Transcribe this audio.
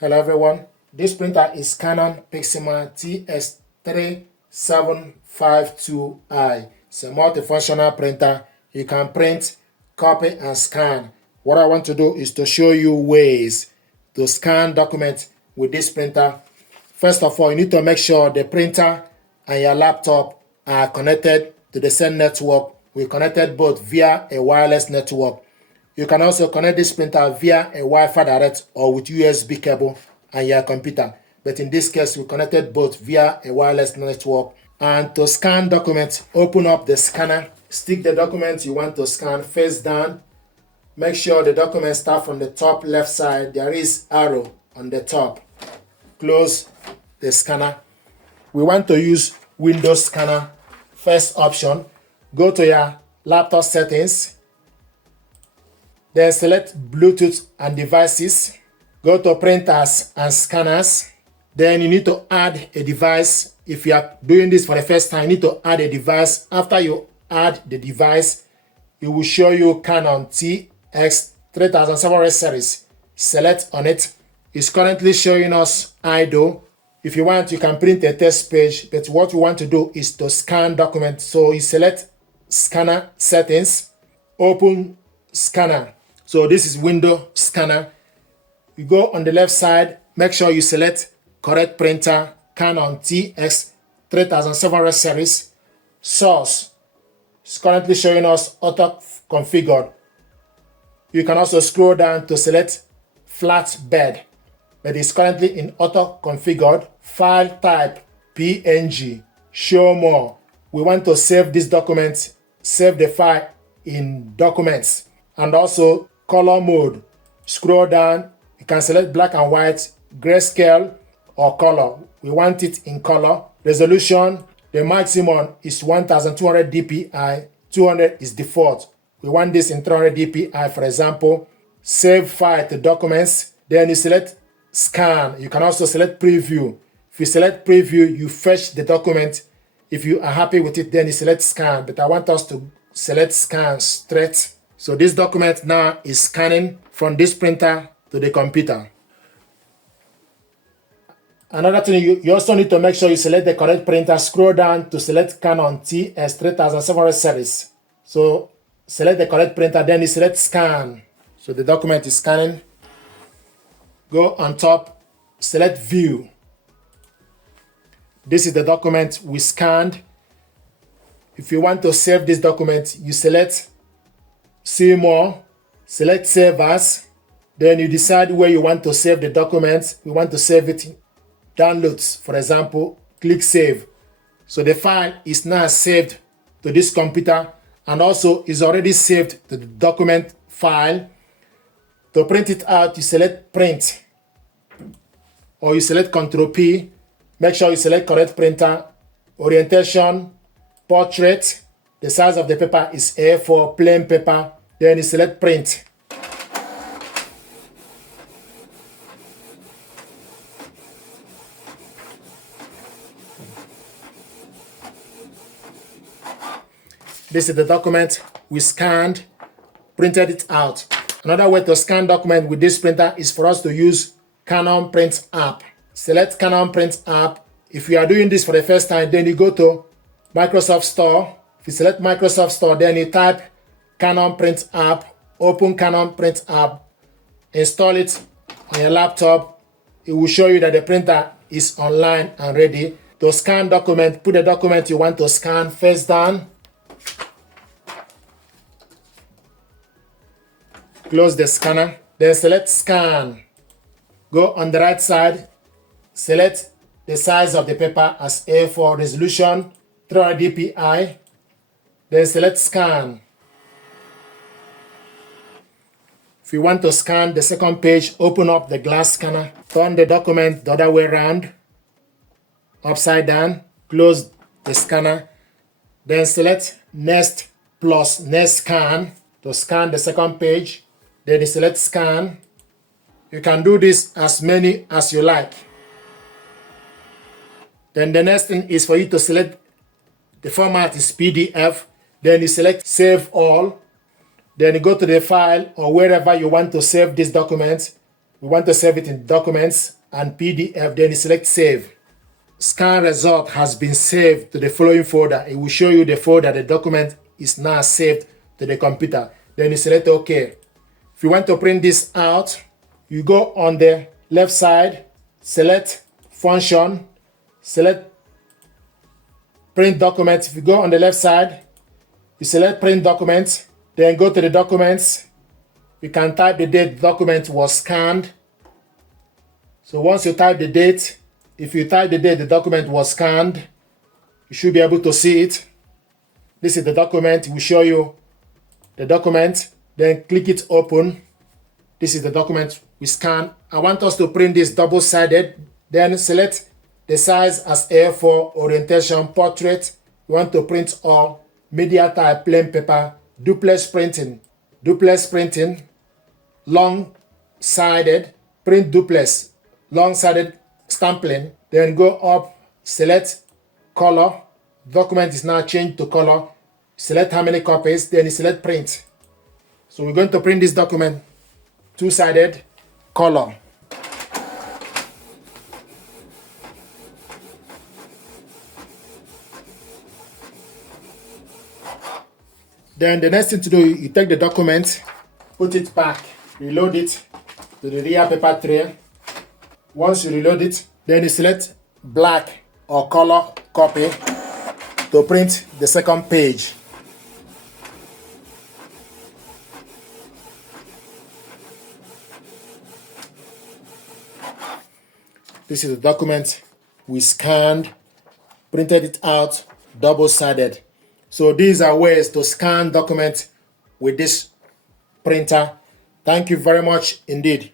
Hello everyone, this printer is Canon Pixma TS3752i. It's a multifunctional printer. You can print, copy and scan. What I want to do is to show you ways to scan documents with this printer. First of all, you need to make sure the printer and your laptop are connected to the same network. We connected both via a wireless network. You can also connect this printer via a Wi-Fi direct or with USB cable and your computer. But in this case, we connected both via a wireless network. And to scan documents, open up the scanner, stick the document you want to scan face down. Make sure the document starts from the top left side. There is arrow on the top. Close the scanner. We want to use Windows Scanner. First option, go to your laptop settings. Then select Bluetooth and devices. Go to printers and scanners. Then you need to add a device. If you are doing this for the first time, you need to add a device. After you add the device, it will show you Canon TX3752i series. Select on it. It's currently showing us idle. If you want, you can print a test page, but what we want to do is to scan documents. So you select Scanner Settings, Open Scanner. So this is Window Scanner. You go on the left side, make sure you select correct printer, Canon TX3752i series. Source. It's currently showing us auto configured. You can also scroll down to select flatbed, but it's currently in auto configured. File type PNG. Show more. We want to save this document, save the file in documents. And also color mode. Scroll down, you can select black and white, grayscale or color. We want it in color. Resolution, the maximum is 1200 dpi, 200 is default. We want this in 300 dpi, for example. Save file to documents, then you select scan. You can also select preview. If you select preview, you fetch the document. If you are happy with it, then you select scan, but I want us to select scan straight. So this document now is scanning from this printer to the computer. Another thing, you also need to make sure you select the correct printer. Scroll down to select Canon TS3752i series. So select the correct printer, then you select scan. So the document is scanning. Go on top, select view. This is the document we scanned. If you want to save this document, you select see more, select save as, then you decide where you want to save the document. We want to save it in downloads, for example, click save. So the file is now saved to this computer and also is already saved to the document file. To print it out, you select print or you select Ctrl P. Make sure you select correct printer, orientation, portrait. The size of the paper is A4, plain paper. Then you select print. This is the document we scanned, printed it out. Another way to scan document with this printer is for us to use Canon Print app. Select Canon Print app. If you are doing this for the first time, then you go to Microsoft Store. If you select Microsoft Store, then you type Canon Print app, open Canon Print app, install it on your laptop. It will show you that the printer is online and ready. To scan document, put the document you want to scan face down. Close the scanner, then select scan. Go on the right side, select the size of the paper as A4, resolution 300 dpi, then select scan. If you want to scan the second page, open up the glass scanner, turn the document the other way around, upside down, close the scanner, then select next plus next scan to scan the second page. Then you select scan. You can do this as many as you like. Then the next thing is for you to select the format is PDF. Then you select save all. Then you go to the file or wherever you want to save this document. We want to save it in documents and PDF, then you select save. Scan result has been saved to the following folder. It will show you the folder. The document is now saved to the computer. Then you select OK. If you want to print this out, you go on the left side, select function, select print document. If you go on the left side, you select print document, then go to the documents. You can type the date the document was scanned. So once you type the date, if you type the date the document was scanned, you should be able to see it. This is the document. It will show you the document. Then click it open. This is the document we scan. I want us to print this double-sided. Then select the size as A4, orientation, portrait. You want to print all, media type, plain paper, duplex printing. Duplex printing, long-sided, print duplex, long-sided stamping. Then go up, select color. Document is now changed to color. Select how many copies, then you select print. So we're going to print this document, two-sided, color. Then the next thing to do, you take the document, put it back, reload it to the rear paper tray. Once you reload it, then you select black or color copy to print the second page. This is the document we scanned, printed it out, double-sided. So these are ways to scan documents with this printer. Thank you very much indeed.